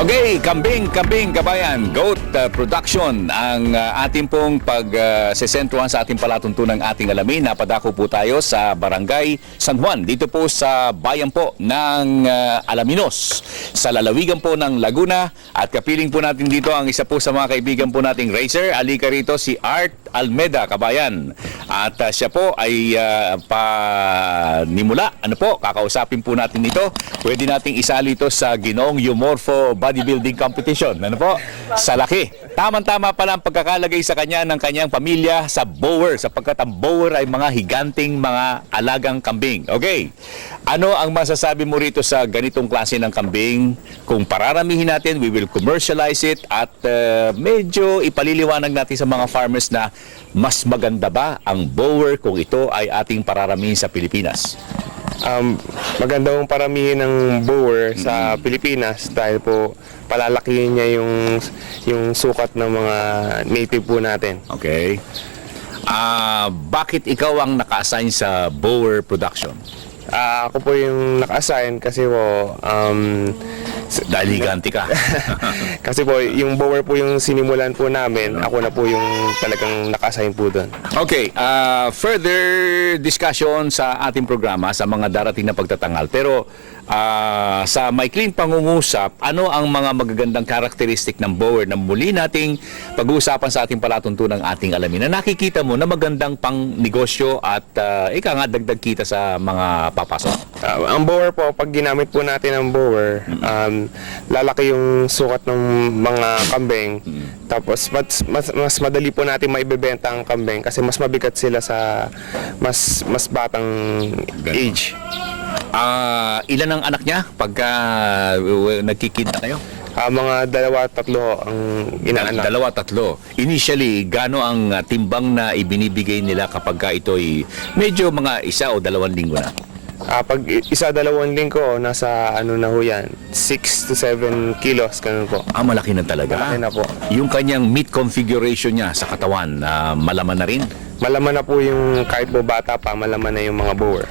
Okay, kambing kabayan, goat production ang ating pong pagsesentruhan sa ating palatuntunang ating alamin. Napadako po tayo sa Barangay San Juan, dito po sa bayan po ng Alaminos, sa lalawigan po ng Laguna. At kapiling po natin dito ang isa po sa mga kaibigan po nating racer. Alika rito si Art Almeda, kabayan. At siya po ay panimula. Kakausapin po natin ito. Pwede nating isali ito sa Ginoong Eumorpho bodybuilding competition. Sa laki. Tama-tama pala ang pagkakalagay sa kanya ng kanyang pamilya sa bower, sapagkat ang bower ay mga higanting mga alagang kambing. Okay. Ano ang masasabi mo rito sa ganitong klase ng kambing? Kung pararamihin natin, we will commercialize it at medyo ipaliliwanag natin sa mga farmers na mas maganda ba ang bower kung ito ay ating pararamihin sa Pilipinas? Maganda pong paramihin ng bower sa Pilipinas dahil po palalakihin niya yung sukat ng mga native po natin. Okay. Bakit ikaw ang naka-assign sa bower production? Ako po yung naka-assign kasi po Dahil higanti ka. kasi po yung bower po yung sinimulan po namin. Ako na po yung talagang naka-assign po doon. Okay, further discussion sa ating programa sa mga darating na pagtatanghal. Pero sa maikling pangungusap, ano ang mga magagandang karakteristik ng bower na muli nating pag-uusapan sa ating palatuntunang ating alamin na nakikita mo na magandang pang negosyo at ika nga dagdag kita sa mga papasok? Ang bower po, pag ginamit po natin ang bower, lalaki yung sukat ng mga kambing. Tapos mas madali po natin maibebenta ang kambing kasi mas mabigat sila sa mas batang age. Ilan ang anak niya pagka nagkikid na kayo? Mga dalawa, tatlo ang inaanak. Dalawa, tatlo. Initially, gaano ang timbang na ibinibigay nila kapag ito'y medyo mga 1 o 2 linggo na? Pag 1-2 linggo, nasa ano na ho yan, 6 to 7 kilos, ganun po. Malaki na talaga. Malaki na po. Yung kanyang meat configuration niya sa katawan, malaman na rin? Malaman na po yung kahit po bata pa, malaman na yung mga bower.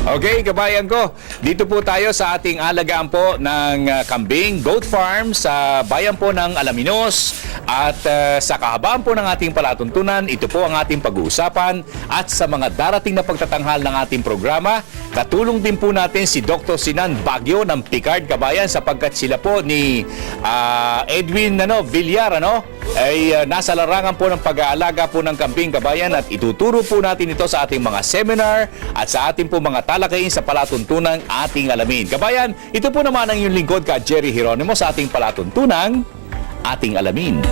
Okay, kabayan ko, dito po tayo sa ating alagaan po ng kambing, goat farm sa bayan po ng Alaminos. At sa kahabaan po ng ating palatuntunan, ito po ang ating pag-uusapan. At sa mga darating na pagtatanghal ng ating programa, katulong din po natin si Dr. Sinan Baguio ng Picard, kabayan, sapagkat sila po ni Edwin Villar ay nasa larangan po ng pag-aalaga po ng kambing, kabayan, at ituturo po natin ito sa ating mga seminar at sa ating po mga talakayin sa palatuntunang ating alamin. Kabayan, ito po naman ang inyong lingkod ka Jerry Geronimo sa ating palatuntunang ating alamin.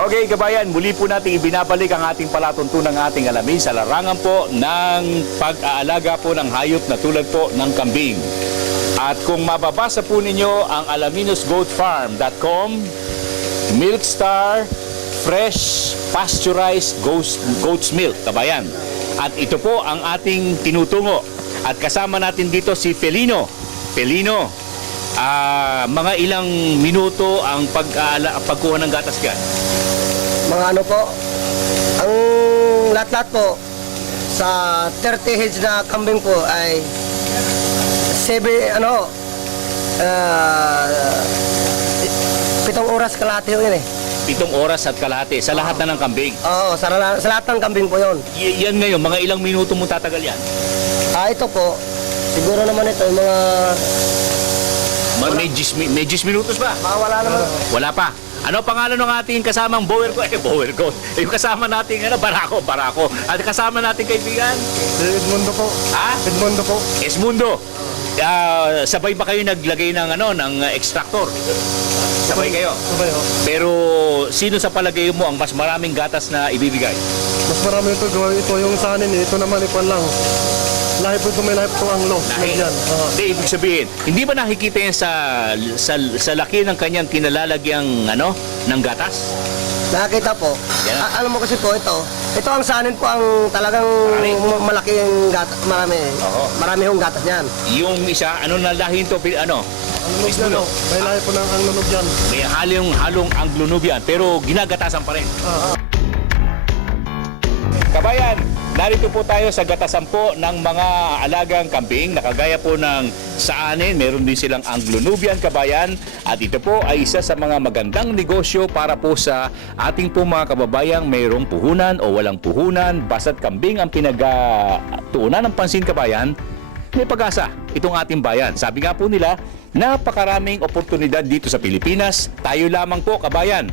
Okay, kabayan, muli po natin ibinabalik ang ating palatuntunang ating alamin sa larangan po ng pag-aalaga po ng hayop na tulad po ng kambing. At kung mababasa po ninyo ang alaminosgoatfarm.com, Milkstar Fresh Pasteurized Goat's Milk, kabayan. At ito po ang ating tinutungo. At kasama natin dito si Felino. Felino, mga ilang minuto ang pagkuha ng gatas yan? Mga ano po, ang lahat-lahat po sa 30 heads na kambing po ay 7 oras kalahati yun eh. 7 oras at kalahati sa lahat na ng kambing. Oo, sa lahat ng kambing po yun. Yan ngayon, mga ilang minuto mo tatagal yan? Ito po, siguro naman ito, yung mga... May 10 minutos ba? Wala naman. Wala pa. Ano pangalan ng ating kasamang bower ko? Bower ko. Yung kasama nating Barako. At kasama nating kaibigan? Edmundo po. Ha? Edmundo po. Esmundo. Sabay ba kayo naglagay ng ng extractor? Sabay kayo. Sabay ho. Pero sino sa palagay mo ang mas maraming gatas na ibibigay? Mas marami ito yung sa anin ito naman ikuan lang. Lahi po ito, may lahi po ang low. Hindi, ibig sabihin, hindi ba nakikita yan sa laki ng kanyang kinalalagyang ng gatas? Nakakita po. Yan. Alam mo kasi po ito ang sanin po ang talagang malaki yung gatas, marami. Oo. Marami yung gatas niyan. Yung isa, ano na lahin to? Ang Anglo, may lahi po ng Anglo Nubian. May halong Anglo Nubian, pero ginagatasan pa rin. Kabayan, narito po tayo sa gatasampo ng mga alagang kambing na kagaya po ng sa anin. Meron din silang Anglo-Nubian kabayan at ito po ay isa sa mga magandang negosyo para po sa ating po mga kababayang mayroong puhunan o walang puhunan. Basta't kambing ang pinagtuunan ng pansin kabayan, may pag-asa itong ating bayan. Sabi nga po nila, napakaraming oportunidad dito sa Pilipinas. Tayo lamang po kabayan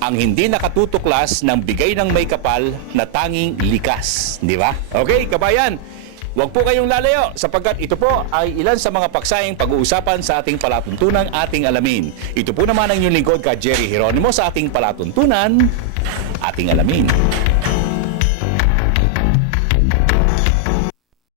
ang hindi nakatutuklas ng bigay ng may kapal na tanging likas. Di ba? Okay, kabayan, huwag po kayong lalayo sapagkat ito po ay ilan sa mga paksayang pag-uusapan sa ating palatuntunang ating alamin. Ito po naman ang inyong lingkod ka Jerry Geronimo sa ating palatuntunan, ating alamin.